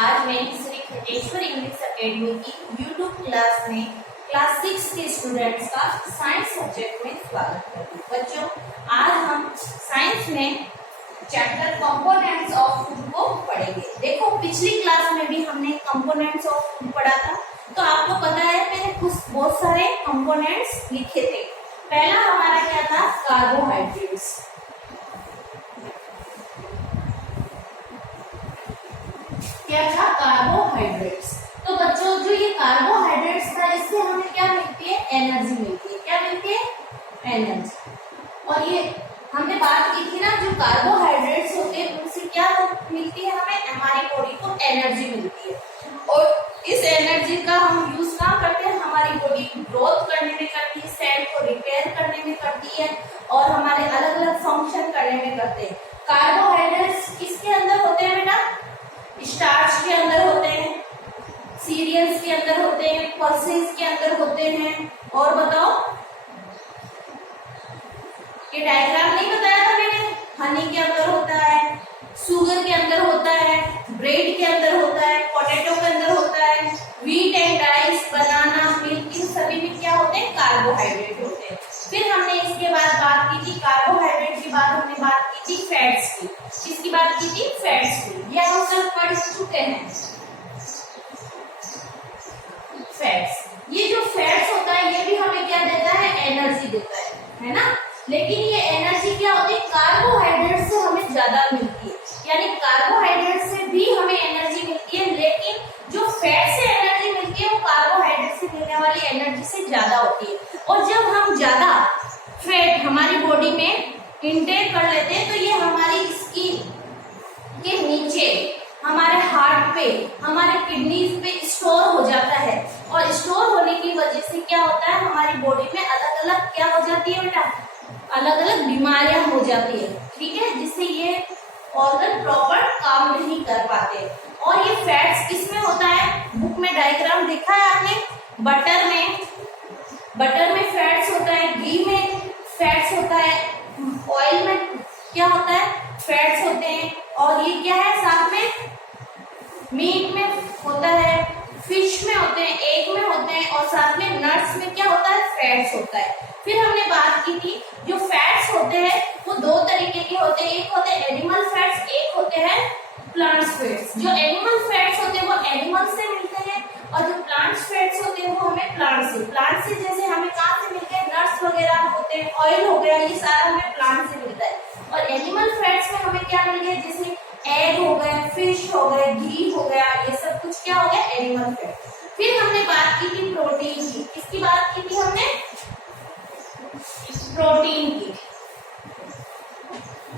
आज मैं Shri Khandeshwar English academy की यूट्यूब क्लास में क्लास 6 के स्टूडेंट्स का साइंस सब्जेक्ट में स्वागत करती हूँ। बच्चों, आज हम साइंस में चैप्टर कंपोनेंट्स ऑफ फूड को पढ़ेंगे। देखो, पिछली क्लास में भी हमने कंपोनेंट्स ऑफ फूड पढ़ा था, तो आपको पता है मैंने कुछ बहुत सारे कंपोनेंट्स लिखे थे। पहला हमारा क्या था? कार्बोहाइड्रेट्स। क्या था? कार्बोहाइड्रेट्स। तो बच्चों, जो ये कार्बोहाइड्रेट्स था, इससे हमें क्या मिलती है? एनर्जी मिलती है। क्या मिलती है? एनर्जी। और ये हमने बात की थी ना, जो कार्बोहाइड्रेट्स होते हैं उनसे क्या मिलती है हमें? हमारी बॉडी को एनर्जी मिलती है। और इस एनर्जी का हम यूज कहाँ करते हैं? हमारी बॉडी ग्रोथ करने में करती है, सेल को रिपेयर करने में करती है, और हमारे अलग अलग फंक्शन करने में करते हैं। कार्बोहाइड्रेट्स किसके अंदर होते हैं बेटा? स्टार्च के अंदर होते हैं, सीरियल्स के अंदर होते हैं, पल्सेस के अंदर होते हैं। और बताओ, ये डायग्राम नहीं बताया था मैंने? हनी के अंदर होता है, शुगर के अंदर होता है, ब्रेड के अंदर होता है, पोटैटो के अंदर होता है, wheat and rice, banana, milk, इन सभी में क्या होते हैं? कार्बोहाइड्रेट होते हैं। फिर हमने इसके बाद बात की थी, कार्बोहाइड्रेट के बाद हमने बात की थी फैट्स की। किसकी बात की थी? फैट्स की। यह हम कल पढ़ चुके हैं। फैट्स, ये जो फैट्स होता है ये भी हमें क्या देता है? एनर्जी देता है ना? लेकिन ये एनर्जी क्या होती है? कार्बोहाइड्रेट से हमें ज्यादा मिलती है। यानी कार्बोहाइड्रेट से भी हमें एनर्जी मिलती है, लेकिन जो फैट से एनर्जी मिलती है वो कार्बोहाइड्रेट से मिलने वाली एनर्जी से ज्यादा होती है। और जब हम ज्यादा फैट हमारी बॉडी में इंटेक कर लेते हैं, तो ये हमारी स्किन के नीचे, हमारे हार्ट पे, हमारे किडनीज पे स्टोर हो जाता है। और स्टोर होने की वजह से क्या होता है? हमारी बॉडी में अलग अलग क्या हो जाती है बेटा? अलग अलग बीमारियां हो जाती है। ठीक है, जिससे ये ऑर्गन प्रॉपर काम नहीं कर पाते। और ये फैट्स किसमें होता है? बुक में डायग्राम देखा है आपने? बटर में फैट्स होता है, घी में फैट्स होता है, ऑयल में क्या होता है? फैट्स होते हैं। और ये क्या है? साथ में मीट में होता है, फिश में होते हैं, एग में होते हैं, और साथ में नट्स में क्या होता है? फैट्स होता है। फिर हमने बात की थी, जो फैट्स होते हैं वो दो तरीके के होते हैं। एक होते हैं एनिमल फैट्स, एक होते हैं प्लांट फैट्स। जो एनिमल फैट्स होते हैं वो एनिमल से मिलते हैं, और जो प्लांट फैट्स होते हैं वो हमें प्लांट से जैसे हमें कहाँ से मिलते हैं? नट्स वगैरह होते हैं, ऑयल हो गया, ये सारा हमें प्लांट से मिलता है। और एनिमल फैट्स में हमें क्या मिल गया? जैसे एग हो गए, फिश हो गए, घी हो गया, ये सब कुछ क्या हो गया? Animal fat. फिर हमने बात की थी प्रोटीन की। किसकी बात की थी हमने? प्रोटीन की,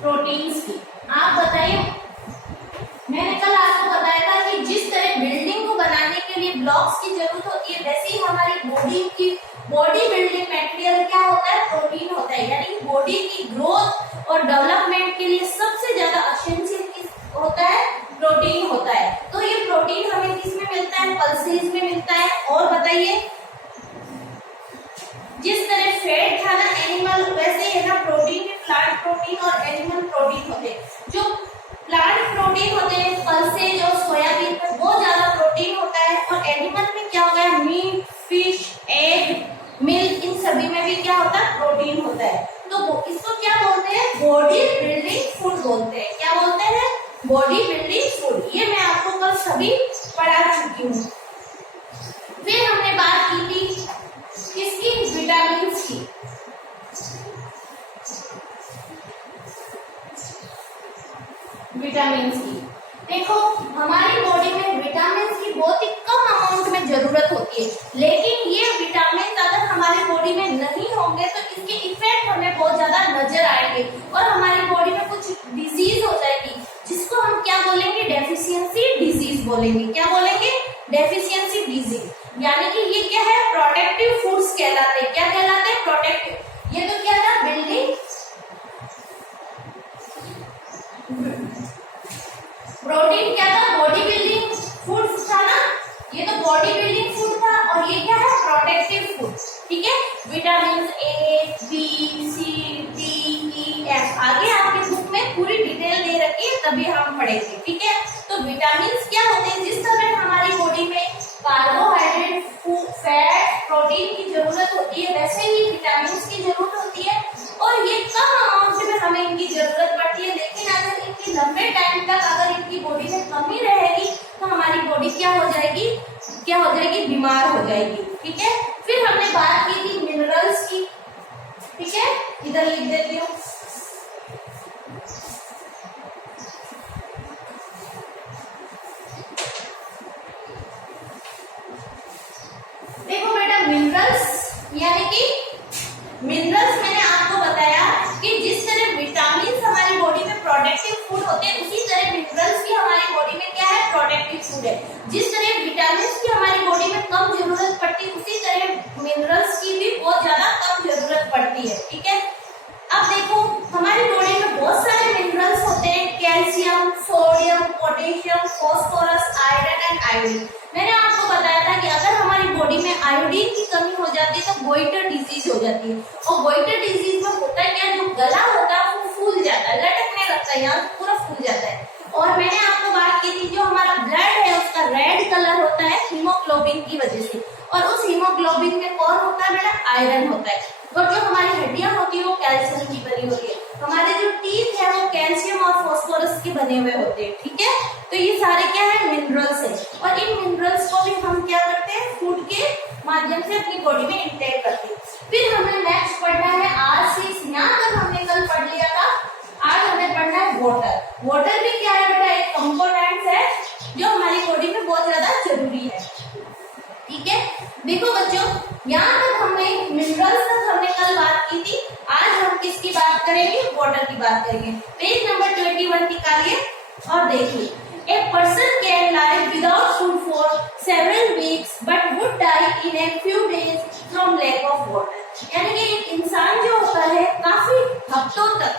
प्रोटीन्स की। आप बताइए, मैंने कल आपको बताया था कि जिस तरह बिल्डिंग को बनाने के लिए ब्लॉक्स की जरूरत होती है, वैसे ही हमारी बॉडी बिल्डिंग मटेरियल क्या होता है? प्रोटीन होता है। यानी बॉडी की ग्रोथ और डेवलपमेंट के लिए सबसे ज्यादा एसेंशियल होता है? प्रोटीन होता है। तो ये प्रोटीन हमें किस में मिलता है? पल्सेस में मिलता है। और बताइए, जिस तरह फैट था ना एनिमल, वैसे है ना प्रोटीन में प्लांट प्रोटीन और एनिमल प्रोटीन होते हैं। जो प्लांट प्रोटीन होते हैं, पल्सेज और सोयाबीन में बहुत ज्यादा प्रोटीन होता है। और एनिमल में क्या होगा? मीट, फिश, एग, मिल्क, इन सभी में भी क्या होता है? प्रोटीन होता है। तो इसको क्या बोलते हैं? बॉडी बिल्डिंग फूड बोलते हैं। क्या बोलते हैं? Body building food. ये मैं आपको कल सभी पढ़ा चुकी हूँ। फिर हमने बात की थी किसकी? विटामिन की। विटामिन की। देखो, हमारी बॉडी में विटामिन की बहुत ही कम अमाउंट में जरूरत होती है, लेकिन ये विटामिन अगर हमारी बॉडी में नहीं होंगे तो इसके इफेक्ट हमें बहुत ज्यादा नजर आएंगे, और हमारी बॉडी में कुछ डिजीज हो जाएगी, जिसको हम क्या बोलेंगे? डेफिशिएंसी डिजीज बोलेंगे। क्या बोलेंगे? Deficiency disease. यानी कि ये क्या है? प्रोटेक्टिव फूड्स कहलाते हैं। क्या कहलाते हैं? प्रोटेक्टिव। ये तो क्या था? बिल्डिंग, प्रोटीन क्या था? बॉडी बिल्डिंग फूड्स था ना, ये तो बॉडी बिल्डिंग फूड था। और ये क्या है? Protective food. ठीक है, vitamin A, B, C, D, E, F. आगे आपके बुक में पूरी डिटेल दे रखी है, तभी हम पढ़ेंगे। ठीक है, तो विटामिन क्या होते हैं? जिस जरूरत होती है वैसे ही विटामिन की जरूरत होती है, और ये कम अमाउंट में हमें इनकी जरूरत पड़ती है। लेकिन अगर इनकी लंबे टाइम तक अगर इनकी बॉडी में कमी रहेगी तो हमारी बॉडी क्या हो जाएगी, बीमार हो जाएगी। ठीक है, फिर हमने बात की थी मिनरल्स की। ठीक है, इधर लिख देती हूँ। देखो बेटा, मिनरल्स यानी कि मिनरल्स मैंने आपको बताया कि जिस तरह विटामिन हमारी बॉडी में प्रोडक्टिव फूड होते हैं, उसी तरह मिनरल्स की हमारी बॉडी में क्या है, प्रोडक्टिव फूड है। जिस तरह विटामिन की हमारी बॉडी में कम जरूरत पड़ती है, उसी तरह मिनरल्स की भी बहुत ज्यादा कम जरूरत पड़ती है। ठीक है, अब देखो हमारी बॉडी में बहुत सारे मिनरल्स होते हैं, calcium, sodium, potassium, phosphorus, iron and iodine. मैंने आपको बताया था कि अगर हमारी बॉडी में आयोडीन की कमी हो जाती है तो गोइटर डिजीज हो जाती है, और गोइटर डिजीज में होता है क्या, जो गला होता है वो फूल जाता है, लटकने लगता है, यहाँ पूरा फूल जाता है। और मैंने आपको बात की थी जो हमारा ब्लड है उसका रेड कलर होता है हीमोग्लोबिन की वजह से, और उस हीमोग्लोबिन में कौन होता है बेटा, आयरन होता है। और जो हमारी हड्डियां होती है वो कैल्शियम की बनी होती है, हमारे जो टीथ है वो कैल्शियम और फास्फोरस के बने हुए होते हैं। ठीक है, तो ये सारे क्या है, मिनरल्स है, और इन मिनरल्स को भी हम क्या करते हैं, फूड के माध्यम से अपनी बॉडी में इंटेक करते हैं। फिर हमें नेक्स्ट पढ़ना है R6। यहाँ तक हमने कल पढ़ लिया था, आज हमें पढ़ना है वाटर। वाटर भी क्या है बेटा, एक कंपोनेंट है जो हमारी बॉडी में बहुत ज्यादा जरूरी है। ठीक है, देखो बच्चों, यहाँ तक हमने मिनरल्स तक हमने कल बात की थी। आज हम किसकी बात करेंगे, वाटर की बात करेंगे। पेज नंबर 21 निकालिए और देखिए, a person can live without food for several weeks but would die in a few days from lack of water. यानी कि एक इंसान जो होता है काफी हफ्तों तक,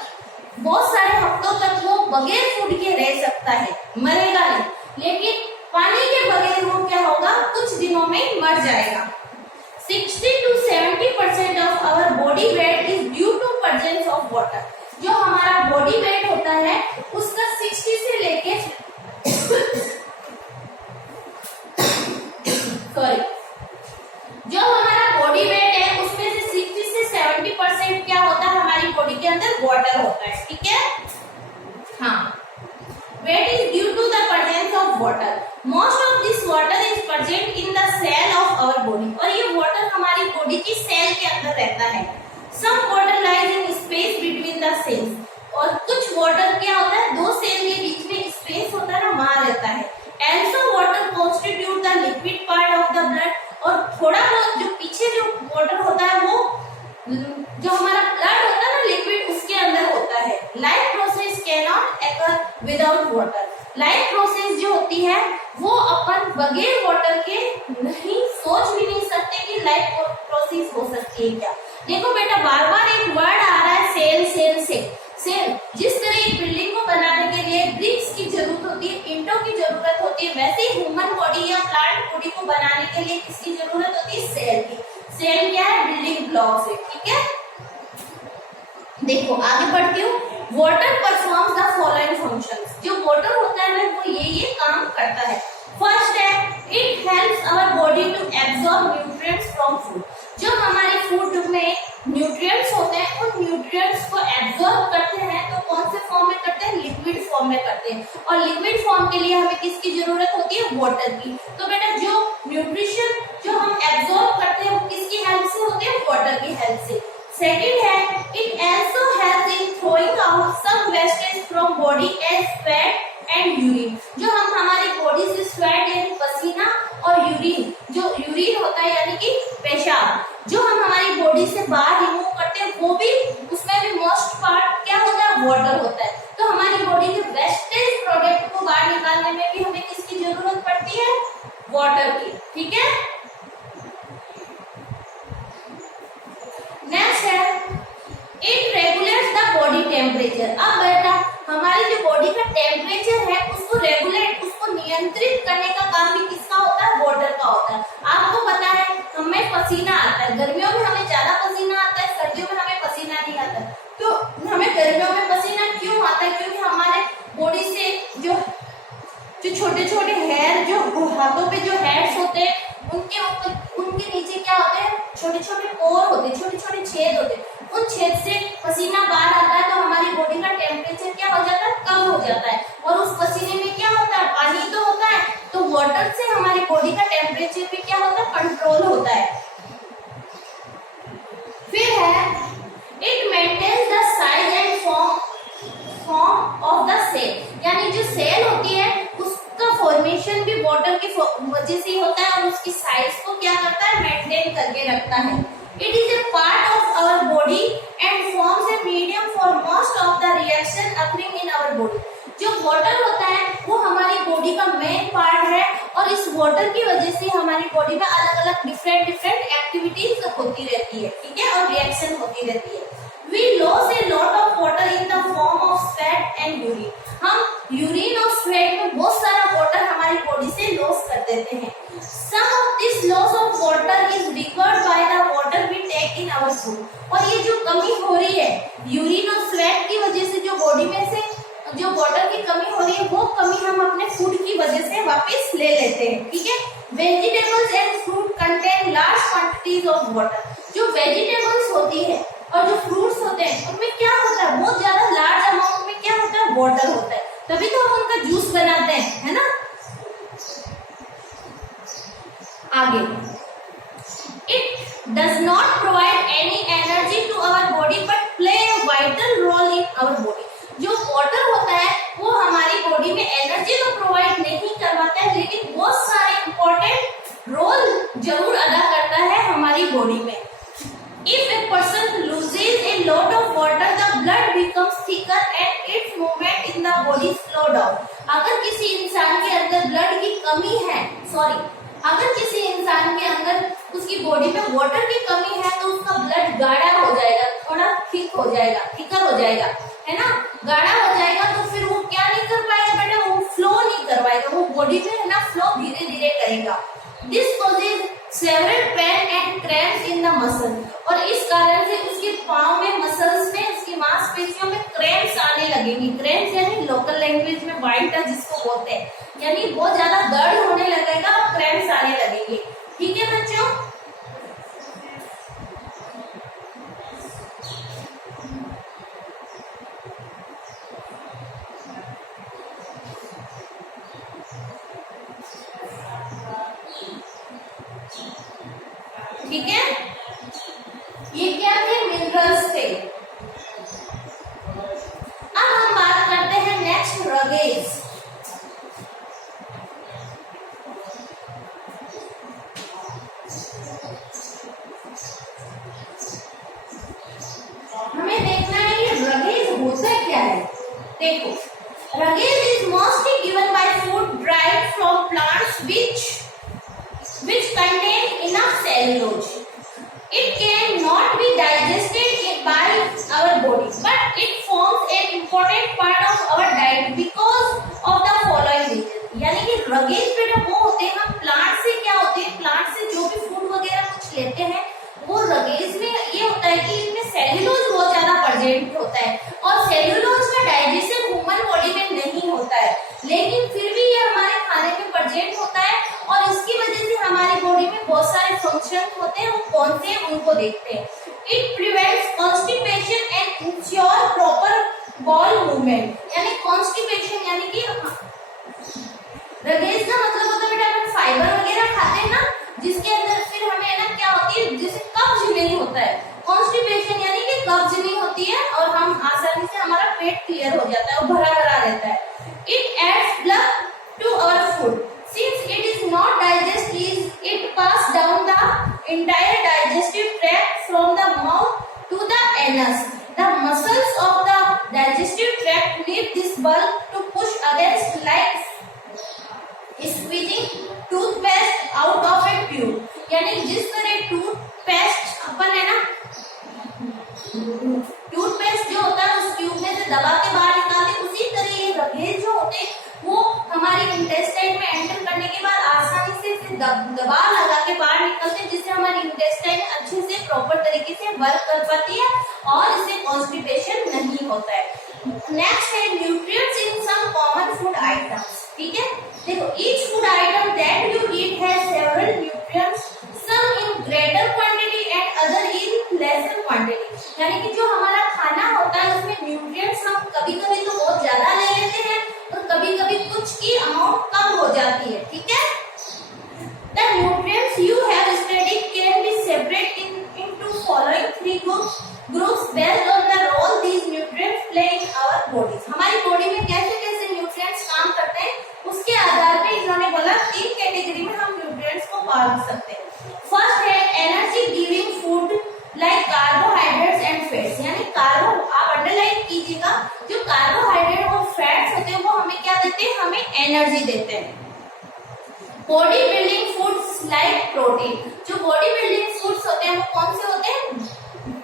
बहुत सारे हफ्तों तक वो बगैर फूड के रह सकता है, मरेगा नहीं, लेकिन पानी के बगैर वो क्या होगा, कुछ दिनों में मर जाएगा। 60 to 70% of our body weight is due to presence of water. जो हमारा बॉडी वेट होता है उसका 60 से लेके जो हमारा बॉडी वेट है उसमें से 60 से 70% क्या होता है, हमारी बॉडी के अंदर वाटर होता है। ठीक है, हाँ, weight is due to the presence of water. Most of this water is present in the cell of our body. और ये water हमारी बॉडी की सेल के अंदर रहता है। Some water lies in space between the cells. और कुछ water क्या होता है, दो सेल के बीच में स्पेस होता है ना, वहाँ रहता है। Also water constitute the liquid part of the blood. और थोड़ा बहुत जो पीछे जो water होता है वो जो हमारा ब्लड होता है ना, लिक्विड, उसके अंदर होता है। Life process can not occur without water. Life process जो होती है वो अपन बगैर वाटर के नहीं, सोच भी नहीं सकते कि लाइफ प्रोसेस हो सकती है क्या। देखो बेटा, बार बार एक वर्ड आ रहा है, सेल सेल सेल सेल। जिस तरह एक बिल्डिंग को बनाने के लिए ब्रिक्स की जरूरत होती है, ईंटों की जरूरत होती है, वैसे ही ह्यूमन बॉडी या प्लांट बॉडी को बनाने के लिए किसकी जरूरत होती है, सेल की। सेल क्या है, बिल्डिंग ब्लॉक्स है। ठीक है, देखो आगे बढ़ती हूँ। Water performs the following functions. जो वाटर होता है वो ये काम करता है। फर्स्ट है, it helps our body to absorb nutrients from food. जो हमारे फूड में न्यूट्रिएंट्स होते हैं उन न्यूट्रिएंट्स को एब्सॉर्ब करते हैं, तो कौन से फॉर्म में करते हैं, लिक्विड फॉर्म में करते हैं। और लिक्विड फॉर्म के लिए हमें किसकी जरूरत होती है, वाटर की। तो बेटा जो न्यूट्रिशन जो हम एब्सॉर्ब करते हैं वो किसकी हेल्प से होते हैं, वाटर की हेल्प से। सेकेंड है, it also helps in throwing out some wastage from body as fat and urine. जो हम हमारी बॉडी से स्वेट यानी पसीना और यूरिन, जो यूरिन होता है यानी कि पेशाब, जो हम हमारी बॉडी से बाहर रिमूव करते हैं, वो भी उसमें भी मोस्ट पार्ट क्या होता है, वाटर होता है। तो हमारी बॉडी के वेस्टेज प्रोडक्ट को बाहर निकालने में भी हमें किसकी जरूरत पड़ती है, वाटर की। ठीक है, नेक्स्ट है, it regulates the body temperature. अब बेटा हमारी जो बॉडी का टेम्परेचर है उसको रेगुलेट, उसको नियंत्रित करने का काम भी किसका होता है, वाटर का होता है। आपको पता है हमें पसीना आता है, गर्मियों में हमें ज्यादा पसीना आता है, सर्दियों में हमें पसीना नहीं आता। तो हमें गर्मियों में पसीना क्यों आता है, क्योंकि हमारे बॉडी से जो छोटे छोटे हेयर, जो हाथों पे जो हेयर्स होते हैं उनके ऊपर उनके नीचे क्या होते हैं, छोटे छोटे पोर होते हैं, छोटे छोटे छेद होते हैं। उन छेद से पसीना बाहर आता है तो हमारी बॉडी का टेम्परेचर क्या हो जाता है, कम हो जाता है। और उस पसीने में क्या होता है, पानी तो होता है, तो वाटर से हमारी बॉडी का टेम्परेचर भी क्या होता है, कंट्रोल होता है। फिर है it maintains the size and form of the cell, यानी जो सेल होती है उसका फॉर्मेशन भी वाटर की वजह से होता है और उसकी साइज को क्या करता है, मेंटेन करके रखता है। It is a part of our body and forms a medium for most of the reaction occurring in our body. जो वाटर होता है वो हमारी बॉडी का मेन पार्ट है और इस वाटर की वजह से हमारी बॉडी में अलग अलग डिफरेंट एक्टिविटीज होती रहती है, ठीक है, और रिएक्शन होती रहती है। We lose a lot of water in the form of sweat and urine. हम यूरिन और स्वेट में बहुत सारा वाटर हमारी बॉडी से लॉस कर देते हैं। Some of this loss of water is recovered by the water we take in our food. और ये जो कमी हो रही है यूरिन और स्वेट की वजह से, जो बॉडी में से जो वाटर की कमी हो रही है, वो कमी हम अपने फूड की वजह से वापस ले लेते हैं, ठीक है। Vegetables and fruit contain large quantities of water. जो वेजिटेबल्स होती है और जो फ्रूट्स होते हैं उनमें क्या होता है, बहुत ज्यादा लार्ज अमाउंट में क्या होता है, वाटर होता है, तभी तो हम उनका जूस बनाते हैं, है ना। आगे, it does not provide any energy to our body but play a vital role in our body. जो वाटर होता है वो हमारी बॉडी में एनर्जी तो प्रोवाइड नहीं करवाता है, लेकिन बहुत सारे इंपॉर्टेंट रोल जरूर अदा करता है हमारी बॉडी में। If a person loses a lot of water, the blood becomes thicker and its movement in the body slow down. अगर किसी इंसान के अंदर ब्लड की कमी है, अगर किसी इंसान के अंदर उसकी बॉडी में वाटर की कमी है तो उसका ब्लड गाढ़ा हो जाएगा, थोड़ा थिक हो जाएगा, थिकर हो जाएगा, है ना। गाढ़ा हो जाएगा तो फिर वो क्या नहीं कर पाएगा बेटा, वो फ्लो नहीं करवाएगा, वो बॉडी में है ना फ्लो धीरे धीरे करेगा। This causes several pain and cramps in the muscle. और इस कारण से उसके पाँव में, मसल्स में, उसकी मांसपेशियों में क्रैम्प्स आने लगेंगे। क्रैम्प्स यानी लोकल लैंग्वेज में वाइटा जिसको बोलते हैं, यानी बहुत ज्यादा दर्द होने लगेगा और क्रैम्प्स आने लगेंगे, ठीक है बच्चों। ठीक है, ये क्या थे, मिनरल्स थे। अब हम बात करते हैं नेक्स्ट, रगेज। हमें देखना है ये रगेज होता क्या है। देखो, roughage is mostly given by food derived from plants which contain enough cellulose. It cannot be digested by our body, but it forms an important part of our diet because of the following reasons. यानी कि रगेज बेटा वो होते हैं, हम plant से क्या होते हैं, प्लांट से जो भी फूड वगैरह कुछ लेते हैं वो रगेज में ये होता है कि इनमें सेल्यूलोज बहुत ज्यादा प्रेजेंट होता है और सेल्यूलोज का डाइजेशन ह्यूमन बॉडी में नहीं होता है, लेकिन फिर भी ये हमारे खाने में प्रेजेंट होता है और इसकी वजह से हमारी बॉडी में बहुत सारे फंक्शन होते हैं। वो कौन से हैं उनको देखते हैं। It prevents constipation and ensure proper ball movement. यानी कॉन्स्टिपेशन यानी कि रगेज का मतलब होता है बेटा अपन फाइबर वगैरह खाते हैं ना, जिसके अंदर फिर हमें ना क्या होती है, जैसे कब्ज नहीं होता है। कॉन्स्टिपेशन यानी कि कब्ज नहीं होती है और हम आसानी से हमारा पेट क्लियर हो जाता है और भरा भरा रहता है। It aids blood to our food since it is not digested, it pass down the entire digestive tract from the mouth to the anus. The muscles of the digestive tract need this bulk to push against, like squeezing toothpaste out of a tube. यानी जिस तरह toothpaste अपन है ना, toothpaste जो होता है उस tube में से दबा के बाहर निकालते, उसी तरह ये रगेज जो होते हैं वो हमारे इंटेस्टाइन में एंटर करने के बाद आसानी से दबाव लगा के बाहर निकलते हैं, जिससे हमारी इंटेस्टाइन अच्छे से प्रॉपर तरीके से वर्क कर पाती है और इससे कॉन्स्टिपेशन नहीं होता है। नेक्स्ट है nutrients in some common food items. ठीक है, देखो each food item that you eat has several nutrients nutrients some in greater quantity and other in lesser quantity. यानी कि जो हमारा खाना होता है उसमें न्यूट्रिएंट्स हम कभी कभी तो बहुत ज्यादा ले लेते हैं और कभी कभी कुछ की अमाउंट कम हो जाती है, ठीक है। The nutrients you have studied can be separated into following three groups based on the role these nutrients play in our bodies। हमारी बॉडी में कैसे कैसे न्यूट्रिएंट्स काम करते हैं उसके आधार पे इन्होंने बोला 3 कैटेगरी में हम न्यूट्रिएंट्स को बांट सकते हैं। फर्स्ट है energy giving food like carbohydrates and fats. यानी कार्बो, आप अंडरलाइन कीजिएगा, जो कार्बोहाइड्रेट और फैट्स होते हैं वो हमें क्या देते हैं, हमें एनर्जी देते हैं। Body building foods like protein. जो बॉडी बिल्डिंग फूड्स होते हैं वो कौन से होते हैं,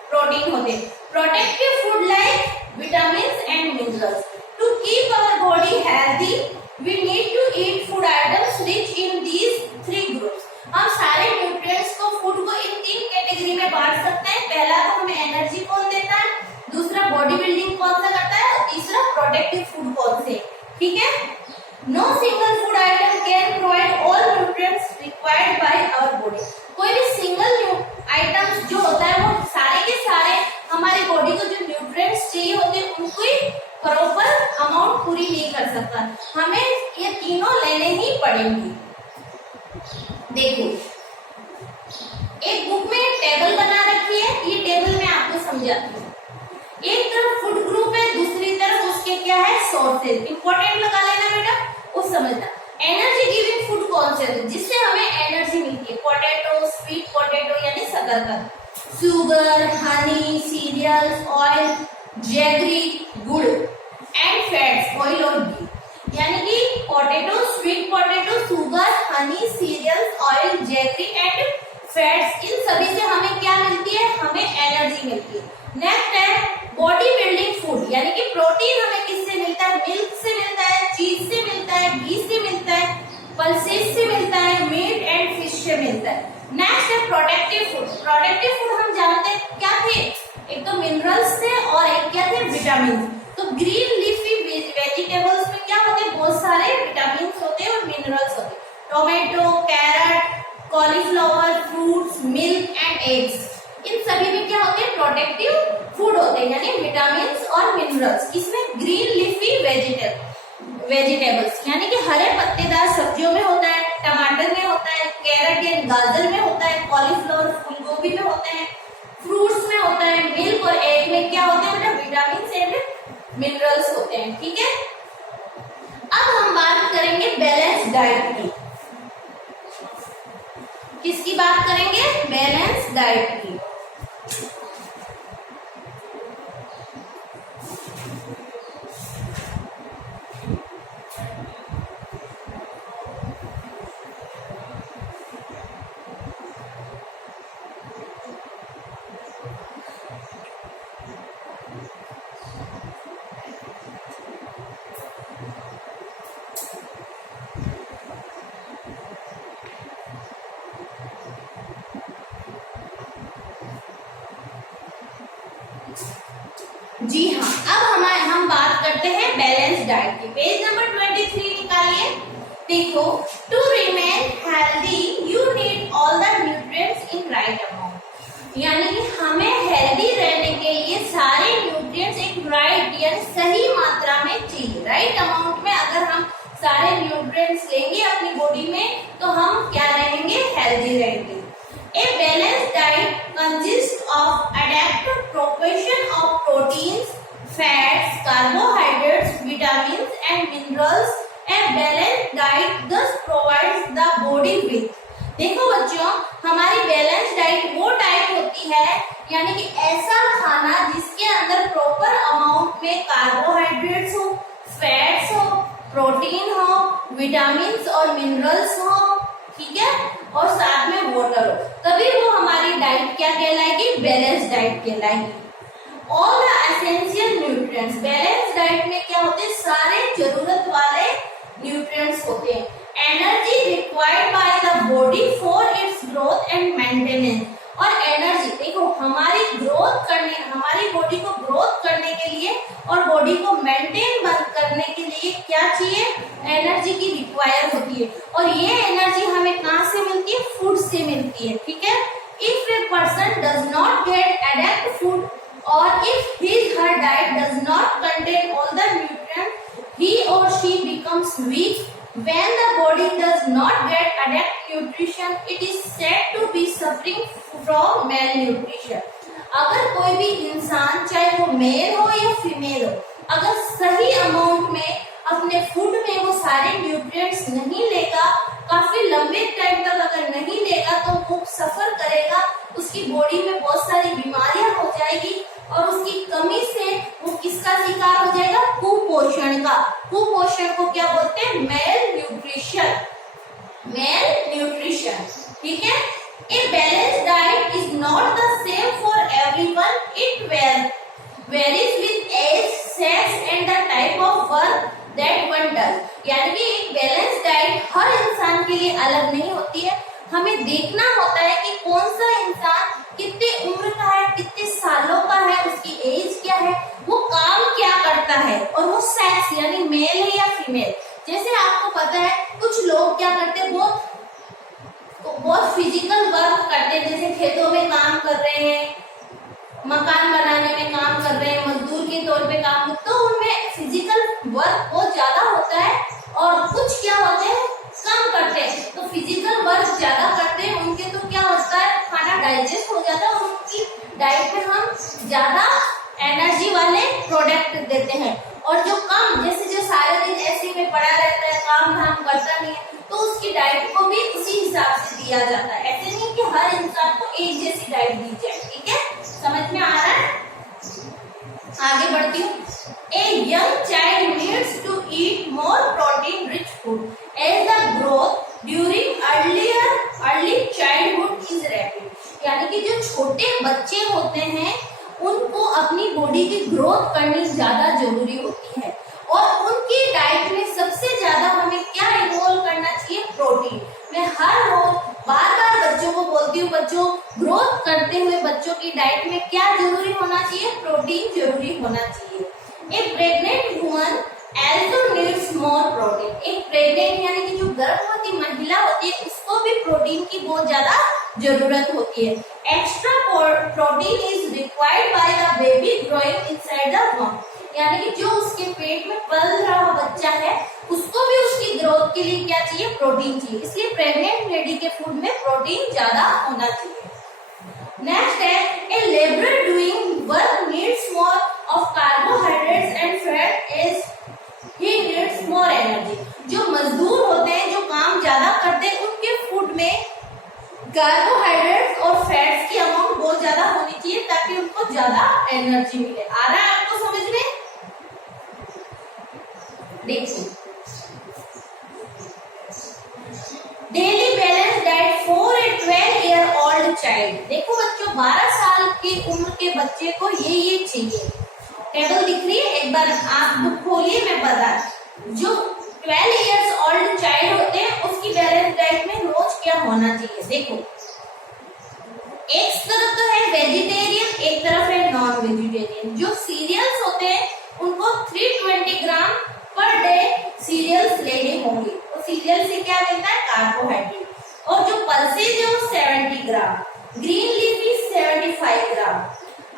प्रोटीन होते हैं। Protective food like vitamin and minerals. To keep our body healthy we need to eat food items rich in these 3 groups. हम सारे न्यूट्रिएंट्स को, फूड को इन 3 कैटेगरी में बांट सकते हैं। पहला तो हमें एनर्जी कौन देता है, दूसरा बॉडी बिल्डिंग कौन सा करता है और तीसरा प्रोटेक्टिव फूड कौन से, ठीक है। No single food item can provide all nutrients required by our body। कोई भी सिंगल आइटम्स जो होता है वो सारे के सारे हमारी बॉडी को जो न्यूट्रिएंट्स चाहिए होते हैं उनको प्रॉपर अमाउंट पूरी नहीं कर सकता। हमें ये तीनों लेने ही पड़ेंगे। देखो एक बुक में टेबल बना रखी है, ये टेबल मैं आपको समझाती हूँ। एक तरफ फूड ग्रुप है, दूसरी तरफ उसके क्या है, सोर्सेज। इंपॉर्टेंट लगा लेना बेटा, वो समझना। एनर्जी गिविंग फूड कौन से होते हैं जिससे हमें एनर्जी मिलती है, पोटैटो, स्वीट पोटैटो यानी शकरकंद, sugar, honey, cereals, oil, jaggery, गुड़ एंड फैट्स, ऑयल और घी। यानी कि potato, sweet potato, sugar, honey, cereals, oil, jaggery and fats, इन सभी से हमें क्या मिलती है, हमें एनर्जी मिलती है। नेक्स्ट है बॉडी बिल्डिंग फूड, यानी कि प्रोटीन हमें किससे मिलता है, मिल्क से मिलता है, चीज से मिलता है, घी से मिलता है, पल्सेस से मिलता है, मीट एंड फिश से मिलता है। नेक्स्ट है प्रोटेक्टिव फूड। प्रोटेक्टिव फूड हम जानते हैं क्या थे, एक तो मिनरल्स थे और एक क्या थे, विटामिन। तो ग्रीन लीफी वेजिटेबल्स में क्या होते हैं, बहुत सारे विटामिन होते हैं और मिनरल्स होते हैं। Tomato, carrot, cauliflower, fruits, milk and eggs, इन सभी में क्या होते हैं, प्रोटेक्टिव फूड होते हैं, यानी विटामिन और मिनरल्स। इसमें ग्रीन लीफी वेजिटेबल्स यानी कि हरे पत्तेदार सब्जियों में होता है, टमाटर में होता है, कैरेट या गाजर में होता है, कॉलीफ्लावर फूल गोभी में होते हैं, फ्रूट्स में होता है, मिल्क और एग में क्या होते हैं बेटा, विटामिन एंड मिनरल्स होते हैं, ठीक है। अब हम बात करेंगे बैलेंस डाइट की। किसकी बात करेंगे, बैलेंस डाइट की। जी हाँ, अब हम बात करते हैं बैलेंस डाइट की। पेज नंबर 23 निकालिए। देखो, to remain healthy you need all the nutrients in right amount. यानी कि हमें हेल्दी रहने के लिए सारे न्यूट्रिएंट्स एक राइट यानी सही मात्रा में चाहिए। राइट अमाउंट में अगर हम सारे न्यूट्रिएंट्स लेंगे अपनी बॉडी में तो हम क्या रहेंगे, हेल्दी रहेंगे। A balanced diet consists of adequate proportion of proteins, fats, carbohydrates, vitamins and minerals. A balanced diet thus provides the body with। देखो बच्चों, हमारी बैलेंस डाइट वो डाइट होती है यानी कि ऐसा खाना जिसके अंदर प्रॉपर अमाउंट में कार्बोहाइड्रेट्स हो, फैट्स हो, प्रोटीन हो, विटामिन और मिनरल्स हो, ठीक है, और साथ में वाटर हो, तभी वो हमारी डाइट क्या कहलाएगी, बैलेंस डाइट कहलाएगी। All the essential nutrients, balance diet में क्या होते हैं, सारे जरूरत वाले न्यूट्रिएंट्स होते हैं। Energy required by the body for its growth and maintenance. और एनर्जी देखो, हमारी ग्रोथ करने, हमारी बॉडी को ग्रोथ करने के लिए और बॉडी को मेंटेन करने के लिए क्या चाहिए, एनर्जी की रिक्वायर होती है। और ये एनर्जी हमें कहाँ से मिलती है? फूड से मिलती है, ठीक है। If a person does not get adequate food और if his her diet does not contain all the nutrients, he or she becomes weak. When the body does not get adequate nutrition, it is said to be suffering from malnutrition. अगर कोई भी इंसान, चाहे वो mail हो या female हो, अगर सही अमाउंट में अपने फूड में वो सारे न्यूट्रिएंट्स नहीं लेगा, काफी लंबे टाइम तक अगर नहीं लेगा तो वो सफर करेगा, उसकी बॉडी में बहुत सारी बीमारियां हो जाएगी और उसकी कमी से वो किसका शिकार हो जाएगा? कुपोषण का। कुपोषण को क्या बोलते हैं? Mail nutrition. मेल न्यूट्रिशन, ठीक है। A balance diet is not the same for everyone, it varies with age, sex and the type of work that one does. यानी कि एक बैलेंस डाइट हर इंसान के लिए अलग नहीं होती है। हमें देखना होता है कि कौन सा इंसान कितने उम्र का है, कितने सालों का है, उसकी एज क्या है, वो काम क्या करता है और वो सेक्स यानी मेल है या फीमेल। जैसे आपको पता है कुछ लोग क्या करते हैं, बहुत फिजिकल वर्क करते हैं, जैसे खेतों में काम कर रहे हैं, मकान बनाने में काम कर रहे हैं, मजदूर के तौर पे काम, तो उनमें फिजिकल वर्क बहुत ज्यादा होता है और कुछ क्या होते हैं कम करते हैं। तो फिजिकल वर्क ज्यादा करते हैं उनके तो क्या होता है, खाना डाइजेस्ट हो जाता है और उनकी डाइट में हम ज्यादा एनर्जी वाले प्रोडक्ट देते हैं। और जो कम, जैसे जो सारे दिन ऐसे में पड़ा रहता है, काम धाम करता नहीं है, तो उसकी डाइट को भी उसी हिसाब से दिया जाता है। ऐसे नहीं कि हर इंसान को एक जैसी डाइट दी जाए, ठीक है। समझ में आ रहा है? आगे बढ़ती हूँ। A young child needs to eat more protein rich food as the growth during early childhood is rapid. यानी कि जो छोटे बच्चे होते हैं उनको अपनी बॉडी की ग्रोथ करनी ज्यादा जरूरी होती है और उनकी डाइट में सबसे ज्यादा हमें क्या इन्वॉल्व करना चाहिए? प्रोटीन। मैं हर रोज बार बार बच्चों को बोलती हूँ, बच्चों ग्रोथ करते हुए बच्चों की डाइट में क्या जरूरी होना चाहिए? प्रोटीन जरूरी होना चाहिए। A pregnant woman also needs more protein. एक प्रेग्नेंट यानी कि जो गर्भवती महिला होती है उसको भी प्रोटीन की बहुत ज्यादा जरूरत होती है। Extra protein is required by the baby growing inside the womb. यानी कि जो उसके पेट में पल रहा बच्चा है उसको भी उसकी ग्रोथ के लिए क्या चाहिए? प्रोटीन चाहिए। इसलिए प्रेग्नेंट लेडी के फूड में प्रोटीन ज्यादा होना चाहिए। नेक्स्ट है, a labour doing work needs more of carbohydrates and fat as he needs more energy. जो मजदूर होते हैं, जो काम ज्यादा करते हैं, उनके फूड में कार्बोहाइड्रेट्स और फैट्स की अमाउंट बहुत ज्यादा होनी चाहिए ताकि उनको ज्यादा एनर्जी मिले। आ रहा है आपको समझ में? देखिए, daily balance diet for a 12-year-old child. देखो बच्चों, 12 साल की उम्र के बच्चे को ये चाहिए। टेबल दिख रही है? एक बार आप बुक खोलिए, मैं बता। जो 12 years old चाइल्ड होते हैं उसकी बैलेंस डाइट में रोज क्या होना चाहिए? देखो, एक तरफ तो है वेजिटेरियन, एक तरफ है नॉन वेजिटेरियन। जो सीरियल्स होते हैं उनको 320 ग्राम पर डे सीरियल्स लेने होंगे। तो सीरियल से क्या मिलता है? कार्बोहाइड्रेट। और जो पल्सेज है वो 70 ग्राम, ग्रीन लीफी 75 ग्राम,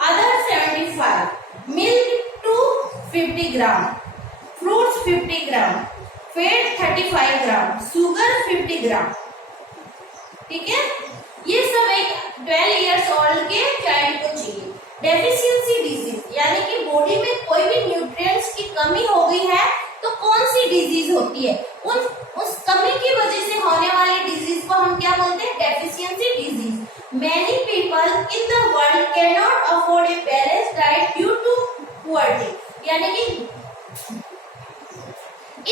अदर 75, मिल्क 250 ग्राम, फ्रूट्स 50 ग्राम, फैट 35 ग्राम, शुगर 50 ग्राम, ठीक है। ये सब एक 12 years old के चाइल्ड को चाहिए। डेफिशिएंसी डिजीज यानी कि बॉडी में कोई भी न्यूट्रिएंट्स की कमी हो गई है तो कौन सी डिजीज होती है? उस कमी की वजह से होने वाली डिजीज को हम क्या बोलते हैं? Deficiency disease. Many people in the world cannot afford a balanced diet due to poverty. यानी कि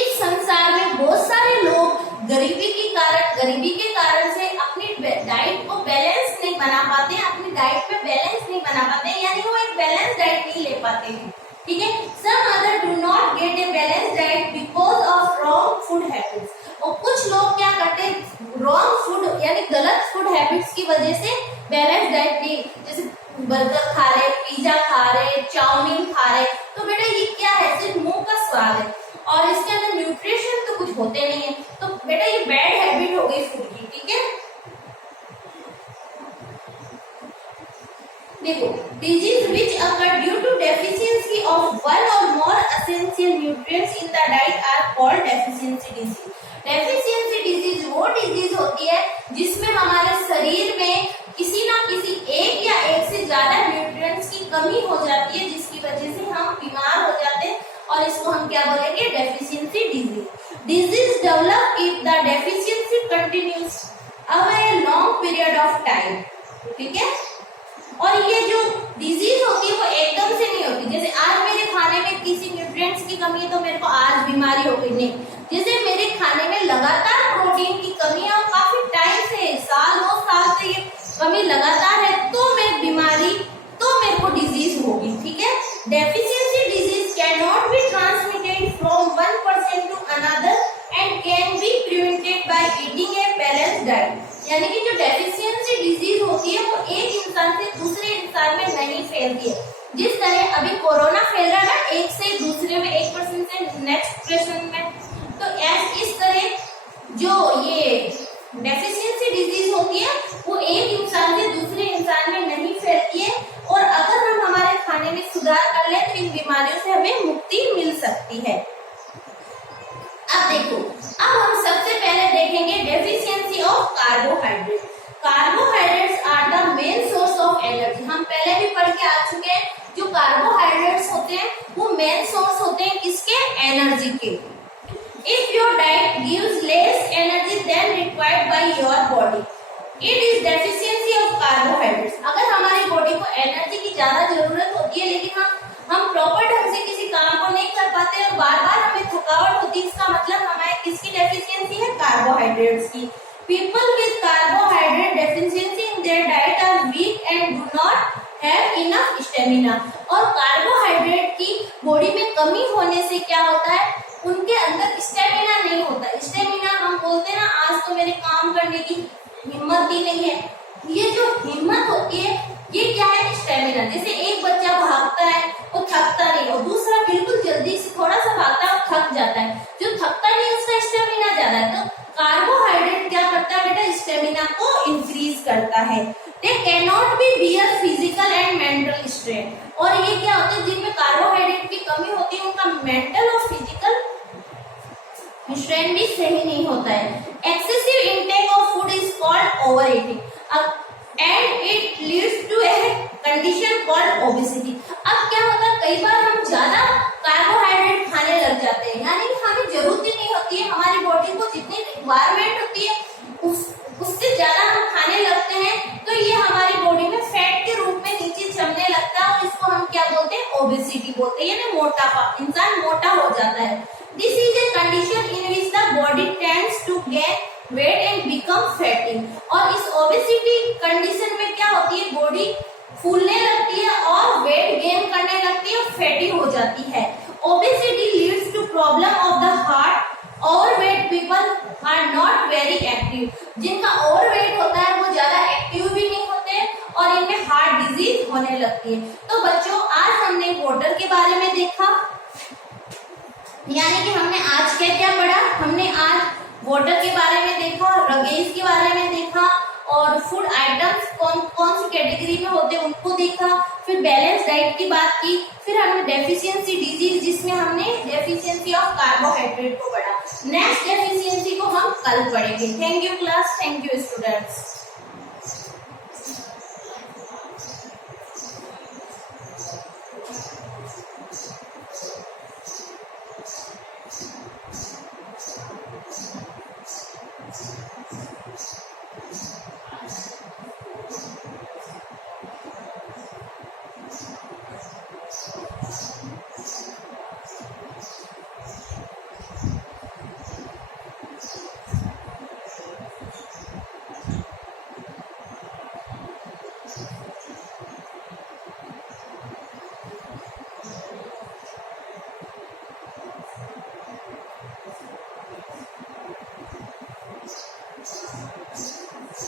इस संसार में बहुत सारे लोग गरीबी के कारण से अपनी डाइट को बैलेंस नहीं बना पाते हैं, अपनी डाइट में बैलेंस नहीं बना पाते हैं, यानी वो एक बैलेंस डाइट नहीं ले पाते हैं, ठीक है। Some other do not get a balanced diet because of wrong food habits. और कुछ लोग क्या करते हैं? रॉन्ग फूड यानी गलत फूड हैबिट्स की वजह से बैलेंस डाइट नहीं, जैसे बर्गर खा रहे, पिज्जा खा रहे, चाउमीन खा रहे, तो बेटा ये क्या है? सिर्फ मुंह का स्वाद है और इसके अंदर न्यूट्रिशन तो कुछ होते नहीं है। तो बेटा ये बैड हैबिट हो गई फूड की, ठीक है। देखो, disease which occur due to deficiency of one और more essential nutrients in the diet are called deficiency disease. Deficiency disease वो डिजीज होती है जिसमें हमारे शरीर में किसी ना किसी एक या एक से ज्यादा न्यूट्रिएंट्स की कमी हो जाती है, जिसकी वजह से हम बीमार हो जाते हैं, और इसको हम क्या बोलेंगे, deficiency disease. Disease develop if the deficiency continuous over a long period of time, ठीक है। और ये जो डिजीज होती है वो एकदम से नहीं होती, जैसे आज मेरे खाने में किसी न्यूट्रिएंट्स की कमी है तो मेरे को आज बीमारी हो गई, नहीं। जैसे मेरे खाने में लगातार प्रोटीन की कमी है और काफी टाइम से, साल 2 साल से ये कमी लगातार है, तो मेरी बीमारी, तो मेरे को डिजीज होगी, ठीक है। Deficiency disease can not be transmitted from one person to another and can be prevented by eating a balanced diet. यानी कि जो डेफिशिएंसी डिजीज होती है वो एक इंसान से दूसरे इंसान में नहीं फैलती है। जिस तरह अभी कोरोना फैल रहा है ना, एक से दूसरे में, एक पर्सन से नेक्स्ट पर्सन में, तो इस तरह जो ये डेफिशिएंसी डिजीज होती है वो एक इंसान से दूसरे इंसान में नहीं फैलती है, और अगर हम हमारे खाने में सुधार कर ले तो इन बीमारियों से हमें मुक्ति मिल सकती है। अब देखो, अब हम सबसे पहले देखेंगे deficiency of carbohydrate. Carbohydrates are the main source of energy. हम पहले भी पढ़ के आ चुके हैं, जो कार्बोहाइड्रेट्स होते हैं वो मेन सोर्स होते हैं किसके, एनर्जी के। If your diet gives less energy than required by your body, it is deficiency of carbohydrates. अगर हमारी बॉडी को एनर्जी की ज्यादा जरूरत होती है लेकिन हम प्रॉपर ढंग से किसी काम को नहीं कर पाते और बार बार हमें थकावट होती है, इसका मतलब हमारे किसकी डेफिशिएंसी है, कार्बोहाइड्रेट्स की। People with carbohydrate deficiency in their diet are weak and do not have enough stamina. और कार्बोहाइड्रेट की बॉडी में कमी होने से क्या होता है, उनके अंदर स्टेमिना नहीं होता। स्टेमिना हम बोलते हैं ना, आज तो मेरे काम करने की हिम्मत ही नहीं है। ये जो हिम्मत होती है ये क्या है, स्टेमिना। जैसे एक बच्चा भागता है वो थकता नहीं, और दूसरा बिल्कुल जल्दी से थोड़ा सा भागता है और थक जाता है। जो थकता नहीं उसका स्टेमिना ज्यादा है। तो कार्बोहाइड्रेट क्या करता है बेटा, स्टेमिना को इंक्रीज करता है। They can not be bear physical and mental strain. और ये क्या होता है, जिनमें कार्बोहाइड्रेट की कमी होती है उनका मेंटल और फिजिकल स्ट्रेन भी सही नहीं होता है। Excessive intake of food is called over eating and it leads to a condition called obesity. अब क्या होता है, कई बार हम ज्यादा कार्बोहाइड्रेट खाने लग जाते हैं, यानी कि हमें जरूरत ही नहीं होती है, हमारी बॉडी को जितनी रिक्वायरमेंट होती है उससे ज्यादा हम खाने लगते हैं, तो ये हमारी बॉडी में फैट के रूप में नीचे जमने लगता है, और इसको हम क्या बोलते हैं, ओबेसिटी बोलते हैं, यानी मोटापा। इंसान मोटा हो जाता है। This is a condition in which the body tends to gain weight and become fatty. और इस ओबेसिटी कंडीशन में क्या होती है, बॉडी फूलने लगती है और वेट गेन करने लगती है और फैटी हो जाती है। Obesity leads to problem of the heart. Overweight people are not very active. जिनका ओवरवेट होता है वो ज्यादा एक्टिव भी नहीं होते और इनमें हार्ट डिजीज होने लगती है। तो बच्चों, आज हमने वाटर के बारे में देखा, यानी कि हमने आज क्या क्या पढ़ा, हमने आज वाटर के बारे में देखा, रगेज के बारे में देखा, और फूड आइटम्स कौन कौन सी कैटेगरी में होते हैं उनको देखा, फिर बैलेंस डाइट की बात की, फिर हमने डेफिशिएंसी डिजीज जिसमें हमने डेफिशिएंसी ऑफ कार्बोहाइड्रेट को पढ़ा। नेक्स्ट डेफिशिएंसी को हम कल पढ़ेंगे। Thank you class, thank you students.